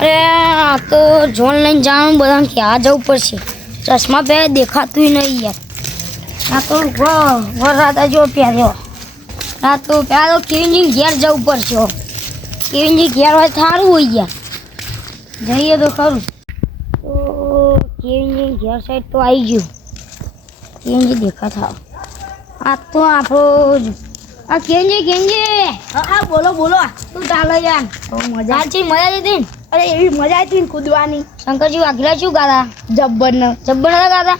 અરે આ તો જોન લઈને જવાનું બધાને ક્યાં જવું પડશે ચશ્મા પહેરે દેખાતું નહીં યાર આ તો વરસાદ જો પહેર્યો આ તો પહેલાં તો કેવીનજી ઘેર જવું પડશે કેવીનજી ઘેર હોય સારું હોય યાર જઈએ તો ખરું તો કેવીનજી ઘેર સાઈડ તો આવી ગયું કેવીનજી દેખાતા આ તો આપણો આ કેવીનજી હા બોલો તું ચાલો યાર મજા છે મજા લીધી અરે એવી મજા આવી કૂદવાની શંકરજી વાઘેલા શું ગાતા જબ્બર નતા ગાતા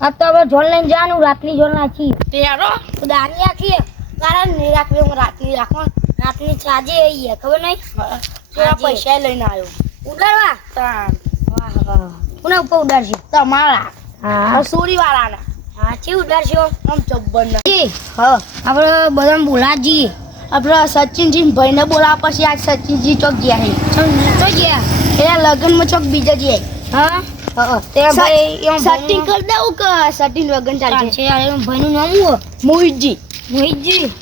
આ તો આપણે જોન લઈને જવાનું રાતની જોન નાખી તૈયારો તો દાની આખી કારણ નહીં રાખવી હું રાતની રાખો રાતની સાજે આવી ખબર નહીં થોડા પૈસા લઈને આવ્યો ઉડાડવા વાહ કોના ઉપર ઉડાડશો તમારા હા સોરી વાળાના હા છે ઉડાડશો આમ જબ્બર હા આપણે બધા બોલા જઈએ આપણે સચિનજી ભાઈને બોલાવા પછી આ સચિનજી ચોક ગયા તો ગયા એ લગ્નમાં ચોક બીજા જઈએ હા તે ભાઈ સટિંગ કરી દઉં કે સટિંગ વગન ચાલશે ભાઈનું નામ હું મોહિતજી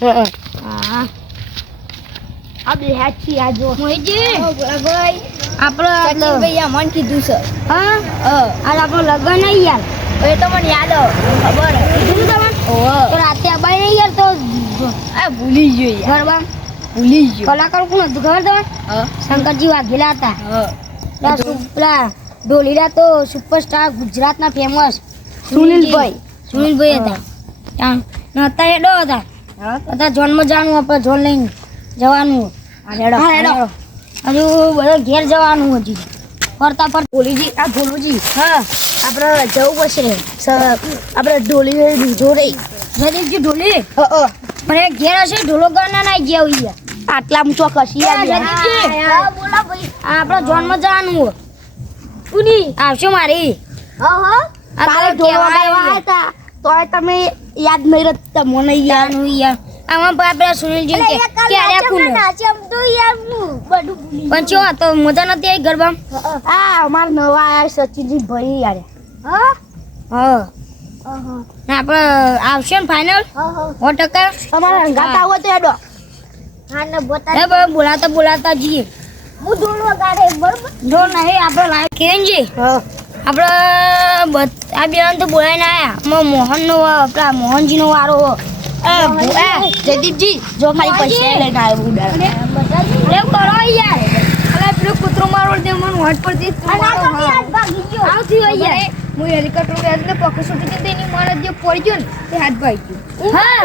હા આ બે હેડ છે આ જો મોહિતજી ભાઈ આપણે ભાઈ આ મન કીધું છે હા આજ આપણો લગ્ન નહીં યાર એ તો મને યાદ ખબર કીધું તમને તો રાતે અબાઈ નહીં યાર તો આ ભૂલી ગયો યાર ગરબા ભૂલી ગયો કલાકાર કોણ હતું ખબર તમને શંકરજી વાઘેલા હતા પેલા ઢોલીડા તો સુપરસ્ટાર ગુજરાતના ફેમસ સુનિલભાઈ હતા નતા એડો હતા બધા જોનમાં જવાનું આપણે જોન લઈને જવાનું હજુ બધા ઘેર જવાનું હજી ફરતા ફરતા ભોલીજી આ ભોલુજી હા આપણે જવું પડશે આપણે ઢોલી જોડે જયદીપજી ઢોલી પણ એ ઘેર હશે ઢોલો ગાના ના ગયા હોય આટલા ચોક હસી આપણે જોનમાં જવાનું કુની આવશો મારી કાલે ઢોલ વગાડવા હતા તોય તમે યાદ નહીં રહેતા મને યાદ યાર આમાં પેલા સુનિલજી કે ક્યારે કુને પણ ચો તો મજા નથી આવી ગરબામાં આ અમાર નવા આયા સચિનજી ભાઈ યાર હા આપણે આવશે ને ફાઇનલ 100% તમારે હંગાત આવો તો એડો બોલાતા જઈએ હું ઢોલ વગાડે બરોબર ઢોલ નહીં આપણે લાઈવ કેનજી આપણે આ બેન તો બોલાઈને આયા મોહનનો પેલા મોહનજીનો વારો જયદીપજી જો ખાલી પૈસા લઈને આવ્યો ઉડાડ એવું કરો યાર અરે પેલો કૂતરો મારો દે મને હોટ પરથી આવતી હોય યાર હું હેલિકોપ્ટર માં એટલે પકડ છૂટી હતી એની મારા જે પડી ગયો ને તે હાથ ભાઈ ગયો હા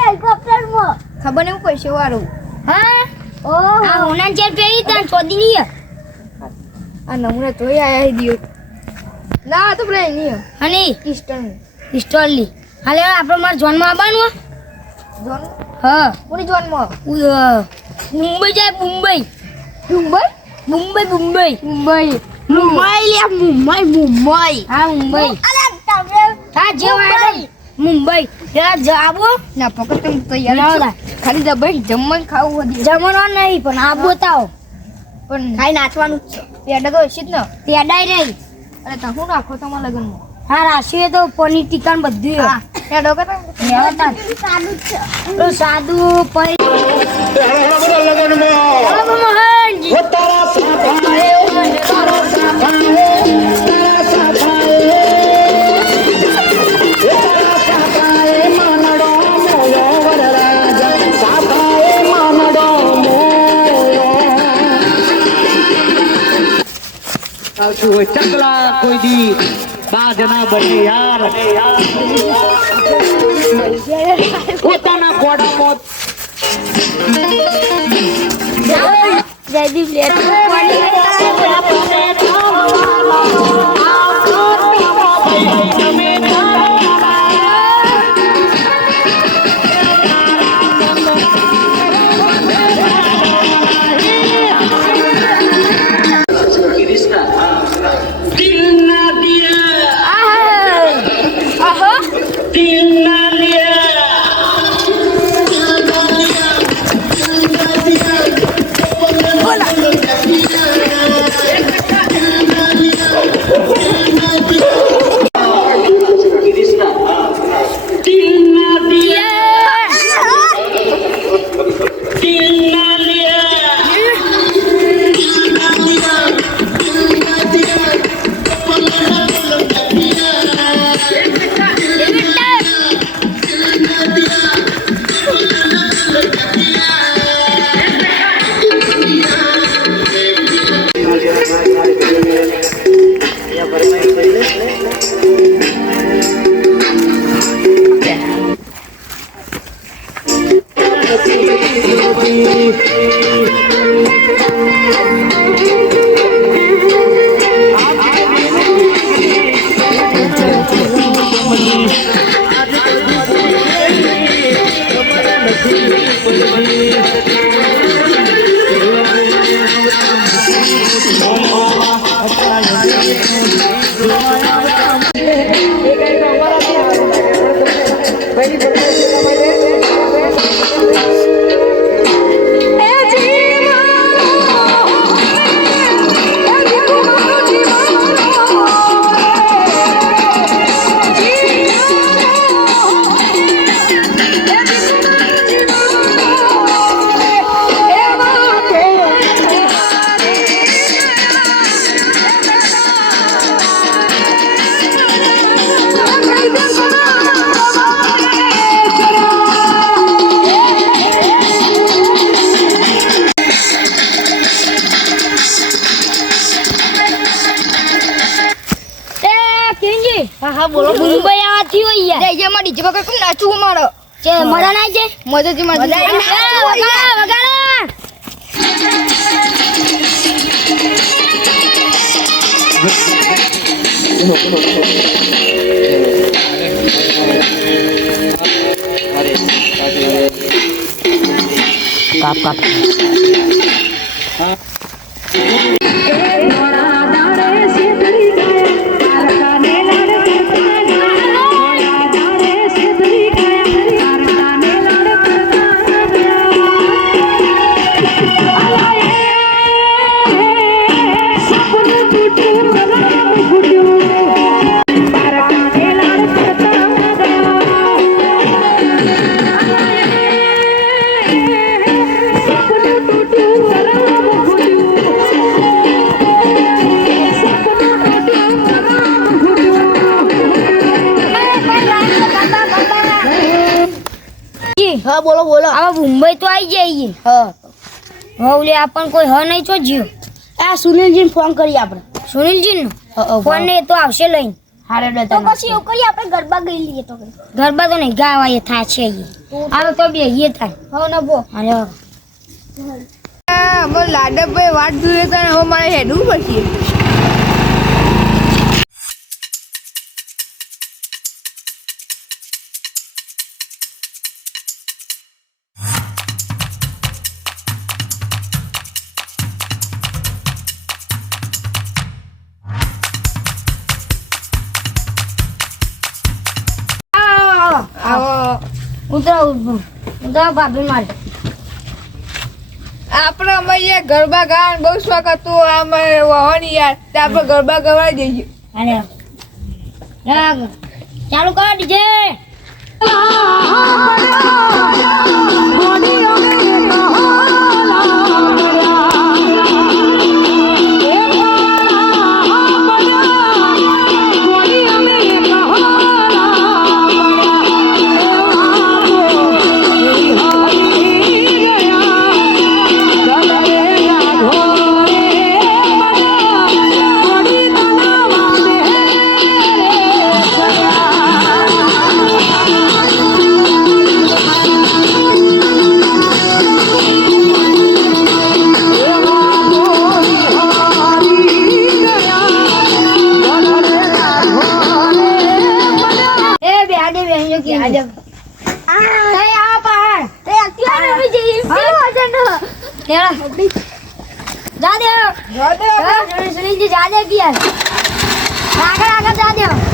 હેલિકોપ્ટરમાં ખબર નહીં પૈસા વાળું હા આ હોના ચેર પેરી તા ચોદી ની આ નમૂના તોય આયા દિયો ના તો પેલા નહીં અને કિસ્ટન પિસ્ટોલી હાલે આપણે માર જોનમાં આવવાનું જોન હા કોની જોનમાં મુંબઈ જાય મુંબઈ મુંબઈ મુંબઈ મુંબઈ મુંબઈ હા મુંબઈ હા જે વાડે મુંબઈ ત્યાં જાવો ના પકડ તમે તૈયાર ખાલી દબાઈ જમવાનું ખાવું હતી જમવાનો નહીં પણ આ બતાવો પણ ખાઈ નાચવાનું જ છે પેડા તો હશે જ ને તેડાઈ નહીં અરે તમે શું રાખો તમારા લગ્નમાં હા રાશિએ તો પનીર ટીકાન બધું હા પેડો કરતા સાદું જ છે સાદું પનીર ચકલા કોઈ દી બાજ ના બને યાર પોતાના ઘોડામાં જયદીપ લેટ હા હા બોલો મુંબઈ આવવાથી હોય યાર જય જય માં ડીજે વગર કોણ નાચવું મારો છે મજા ના છે મજાથી મજા વગાડો વગાડો કાપ કાપ હા બોલો બોલો હવે મુંબઈ તો આવી જઈએ હા હવે આપણ કોઈ હ નહીં છો જીવ આ સુનિલજીને ફોન કરીએ આપણે સુનિલજી નો ફોન ને તો આવશે લઈને હારે તો પછી એવું કરીએ આપણે ગરબા ગઈ લઈએ તો ગરબા તો નહીં ગાવા એ થાય છે આવે તો બે એ થાય હા ના બો અરે અમે લાડકભાઈ વાત જોઈએ તો હવે મારે હેડવું પડશે ઉતરાવ ભાભી મારે આપણે અમારે ગરબા ગાવાનું બહુ શોખ હતું અમારે વાહવાની યાર તો આપણે ગરબા ગવા જઈએ અરે રાગ ચાલુ કરો ડીજે આગળ આગળ જા દે